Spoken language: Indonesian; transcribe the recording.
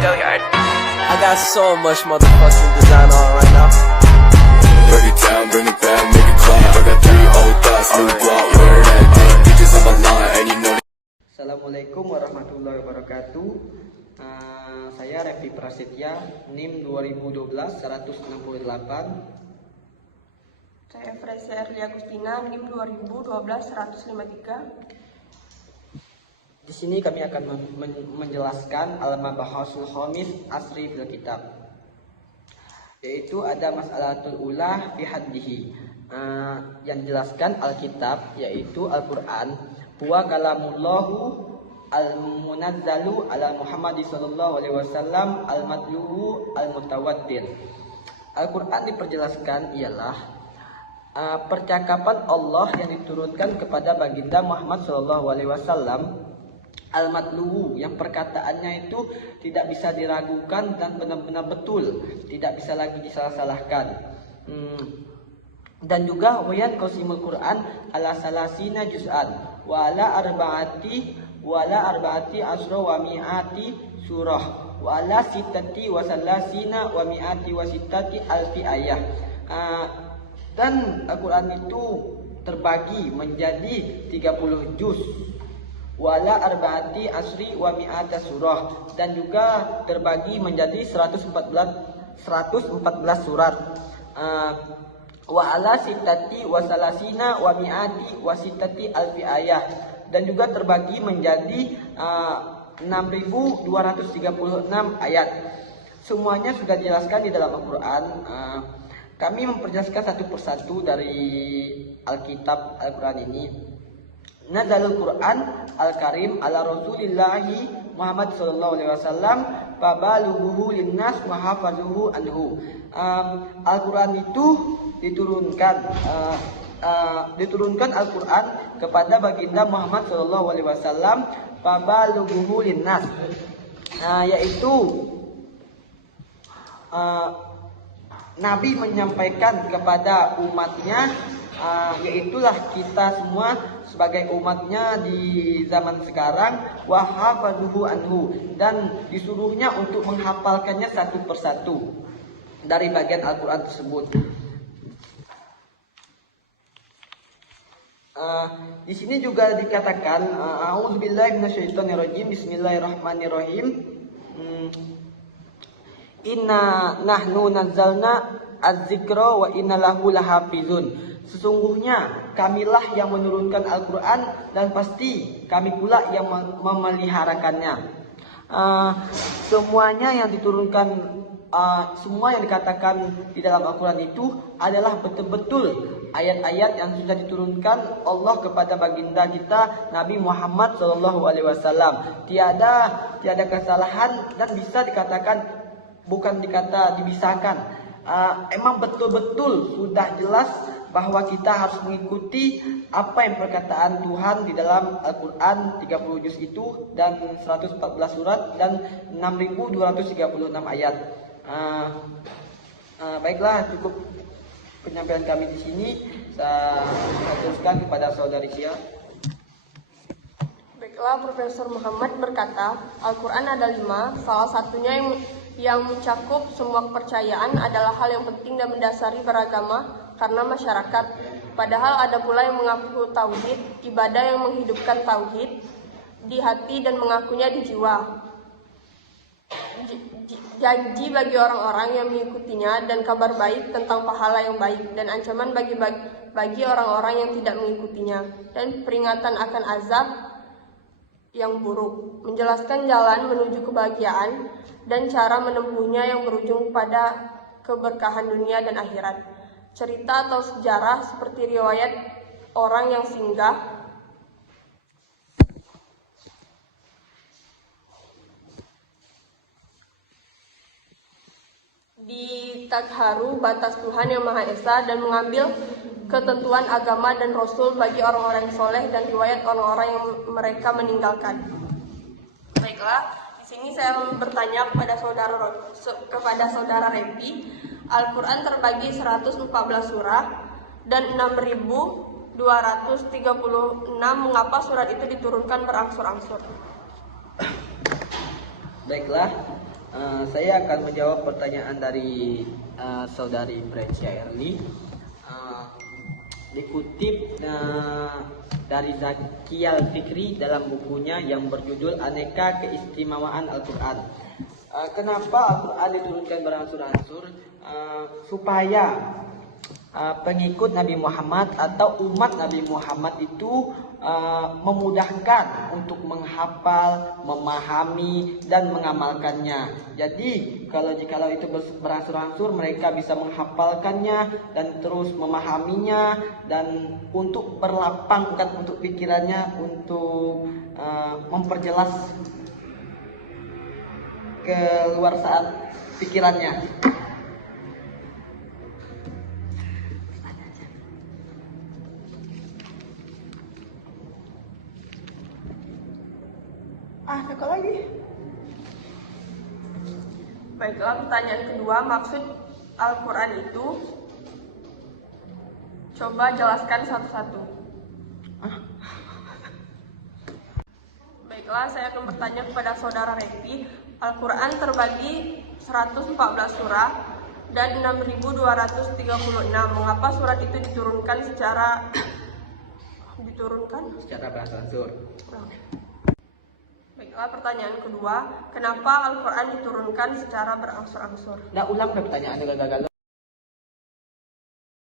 Billiard. I got so much motherfucking design on right now. Break it down, bring it back, make it clap. I got 3 old thoughts, new block, where that day. Bitches on my line, and you know. Assalamualaikum warahmatullahi wabarakatuh. Saya Revi Prasetya, NIM 2012-168. Saya Fresia Erli Agustina, NIM 2012-153. Di sini kami akan menjelaskan al-mabahasul khamis asri fil kitab, yaitu ada mas'alatul ulah fi haddihi. Yang dijelaskan Alkitab yaitu Al-Quran, huwa kalamullahu al-munazzalu ala Muhammad sallallahu alaihi wasallam al-matluhu al-mutawattir. Al-Quran diperjelaskan ialah percakapan Allah yang diturunkan kepada baginda Muhammad sallallahu alaihi wasallam, al-matluhu, yang perkataannya itu tidak bisa diragukan dan benar-benar betul, tidak bisa lagi disalah-salahkan. Dan juga wayan qasimul Quran ala salasina juz'an wa ala arba'ati asra wa mi'ati surah wa ala sittati wa salasina wa mi'ati wa sittati alfi ayah. Dan Al-Quran itu terbagi menjadi 30 juz, wala arba'ati asri wa mi'ata surah, dan juga terbagi menjadi 114 surat. Wa ala sittati wa salasina wa mi'ati wa sittati alfi ayah, dan juga terbagi menjadi 6.236 ayat. Semuanya sudah dijelaskan di dalam Al-Quran. Kami memperjelaskan satu persatu dari Alkitab Al-Quran ini. Nazalul Quran Al-Karim ala Rasulillahi Muhammad sallallahu alaihi wasallam fabalughuhu linnas wa hafazuhu anhu. Al-Quran itu diturunkan Al-Quran kepada baginda Muhammad sallallahu alaihi wasallam, fabalughuhu linnas, yaitu Nabi menyampaikan kepada umatnya, yaitulah kita semua sebagai umatnya di zaman sekarang, wa hafazuhu anhu, dan disuruhnya untuk menghafalkannya satu persatu dari bagian Al-Quran tersebut. Di sini juga dikatakan a'udzubillahi minasyaitonirrajim, bismillahirrahmanirrahim. Inna nahnu nazzalna az-zikra wa inna lahu lahafizun. Sesungguhnya kamilah yang menurunkan Al-Quran dan pasti kami pula yang memeliharakannya. Semuanya yang diturunkan, semua yang dikatakan di dalam Al-Quran itu adalah betul-betul ayat-ayat yang sudah diturunkan Allah kepada baginda kita Nabi Muhammad SAW. Tiada kesalahan, dan bisa dikatakan, bukan dikata dibisahkan, emang betul-betul sudah jelas bahwa kita harus mengikuti apa yang perkataan Tuhan di dalam Al-Quran 30 juz itu, dan 114 surat, dan 6.236 ayat. Baiklah, cukup penyampaian kami di sini. Saya teruskan kepada saudari Sia. Baiklah, Profesor Muhammad berkata, Al-Quran ada 5. Salah satunya yang mencakup semua kepercayaan adalah hal yang penting dan mendasari beragama karena masyarakat. Padahal ada pula yang mengaku tauhid, ibadah yang menghidupkan tauhid di hati dan mengakunya di jiwa. Janji bagi orang-orang yang mengikutinya, dan kabar baik tentang pahala yang baik, dan ancaman bagi orang-orang yang tidak mengikutinya, dan peringatan akan azab yang buruk. Menjelaskan jalan menuju kebahagiaan dan cara menempuhnya yang berujung pada keberkahan dunia dan akhirat. Cerita atau sejarah seperti riwayat orang yang singgah di Tagharu, batas Tuhan yang Maha Esa, dan mengambil ketentuan agama dan Rasul bagi orang-orang soleh, dan riwayat orang-orang yang mereka meninggalkan. Baiklah, di sini saya bertanya kepada saudara Revi. Al-Quran terbagi 114 surah dan 6.236. Mengapa surat itu diturunkan berangsur-angsur? Baiklah, Saya akan menjawab pertanyaan dari saudari Brecia Erli. Dikutip dari Zakiyal Fikri dalam bukunya yang berjudul Aneka Keistimewaan Al-Quran. Kenapa Al-Quran diturunkan berangsur-angsur? Supaya pengikut Nabi Muhammad atau umat Nabi Muhammad itu memudahkan untuk menghafal, memahami, dan mengamalkannya. Jadi jikalau itu berangsur-angsur, mereka bisa menghafalkannya dan terus memahaminya, dan untuk berlapangkan untuk pikirannya, untuk memperjelas keluarsaan pikirannya. Apa lagi? Baiklah, pertanyaan kedua, maksud Al-Quran itu? Coba jelaskan satu-satu. Baiklah, saya akan bertanya kepada saudara Revi. Al-Quran terbagi 114 surah dan 6.236. Mengapa surat itu diturunkan secara berangsur-angsur? Baiklah, pertanyaan kedua, kenapa Al-Quran diturunkan secara berangsur-angsur? Nah, ulang pertanyaan gagal.